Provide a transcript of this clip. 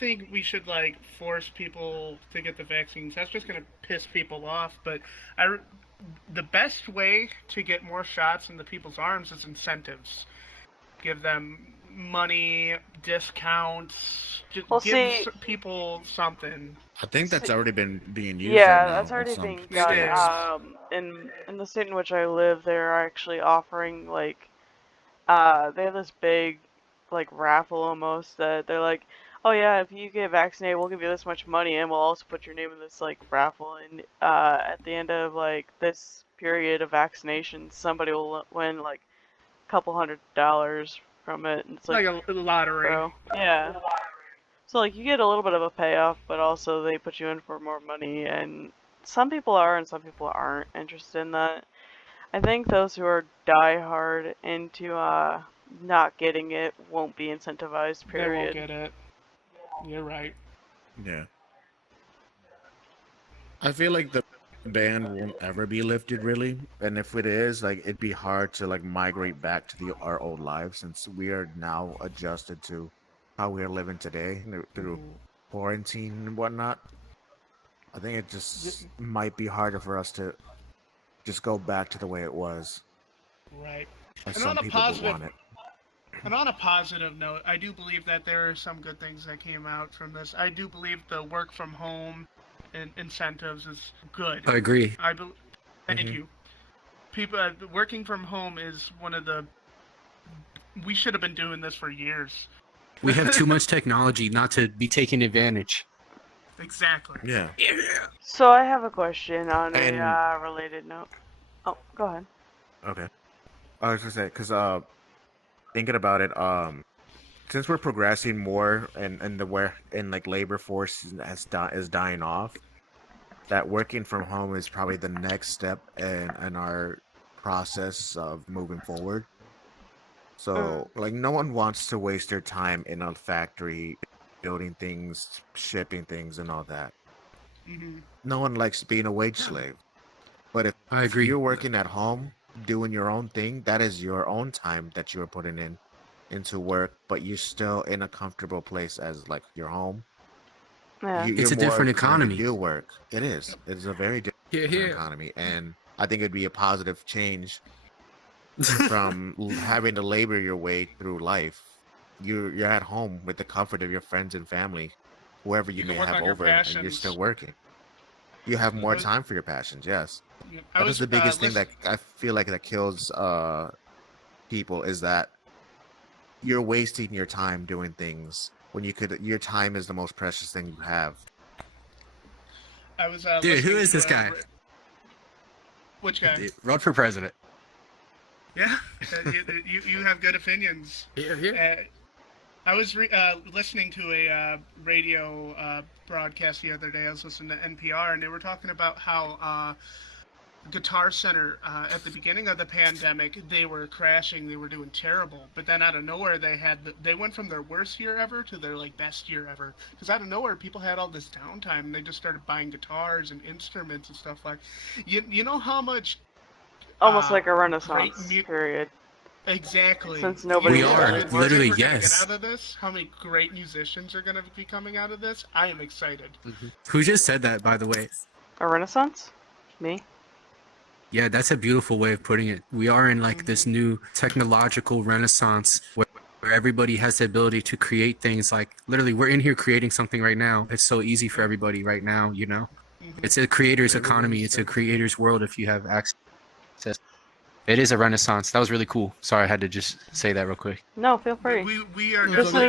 think we should like force people to get the vaccines. That's just gonna piss people off. But I, the best way to get more shots into people's arms is incentives. Give them money, discounts, just Well, give see, people something. I think that's see, already been being used right yeah, now that's in already some being It done. states. is. In the state in which I live, they're actually offering like they have this big like raffle almost that they're like, oh yeah, if you get vaccinated, we'll give you this much money, and we'll also put your name in this like raffle, and at the end of like this period of vaccination, somebody will win like a couple $100 from it, and it's like, Like a lottery. bro, yeah. So like you get a little bit of a payoff, but also they put you in for more money, and some people are and some people aren't interested in that. I think those who are diehard into not getting it won't be incentivized, They won't period. get it. You're right. Yeah. I feel like the ban won't ever be lifted really, and if it is, like it'd be hard to like migrate back to our old lives since we are now adjusted to how we are living today through Mhm. quarantine and whatnot. I think it Y- just might be harder for us to just go back to the way it was, Right. as And some on a people would positive want it. And on a positive note, I do believe that there are some good things that came out from this. I do believe the work from home and incentives is good. I agree. Thank Hmm. you. People working from home is one of the. We should have been doing this for years. We have too much technology not to be taken advantage. Exactly. Yeah, So I have a question on a and related note. Oh, go ahead. okay, I was gonna say because thinking about it, since we're progressing more and the where and like labor force is dying off, that working from home is probably the next step in our process of moving forward. Mm. So like no one wants to waste their time in a factory building things, shipping things and all that. Hmm. No one likes being a wage slave. But I if agree. you're working at home, doing your own thing, that is your own time that you're putting in into work, but you're still in a comfortable place as like your home. Yeah. You're It's a more different inclined to economy. do work. It is. It is a very Yeah, different yeah. economy, and I think it'd be a positive change from having to labor your way through life. You're at home with the comfort of your friends and family, whoever you You may can work have on your over, and you're still passions. working. You have I more was, time for your passions. Yes, I that is was the biggest thing listen. that I feel like that kills people is that you're wasting your time doing things when you could. Your time is the most precious thing you have. I was Dude, who listening is to this a. guy? Which guy? Run for president. Yeah, you have good opinions. Yeah, yeah. I was listening to a radio broadcast the other day. I was listening to NPR, and they were talking about how Guitar Center at the beginning of the pandemic they were crashing, they were doing terrible, but then out of nowhere they went from their worst year ever to their like best year ever. Because out of nowhere, people had all this downtime, and they just started buying guitars and instruments and stuff like. You know how much Almost like a great renaissance period, Exactly. since You nobody We know was how much are. really good music Literally, we're working. gonna get yes. out of this? How many great musicians are gonna be coming out of this? I am excited. Who just said that, by the way? A renaissance? Me? Yeah, that's a beautiful way of putting it. We are in like Hmm. this new technological renaissance where everybody has the ability to create things. Like literally, we're in here creating something right now. It's so easy for Yep. everybody right now, you know? Hmm. It's a creator's economy. Everybody's It's a starting to creator's world if you have access. It is a renaissance. That was really cool. Sorry, I had to just say that real quick. No, feel free. We are This definitely is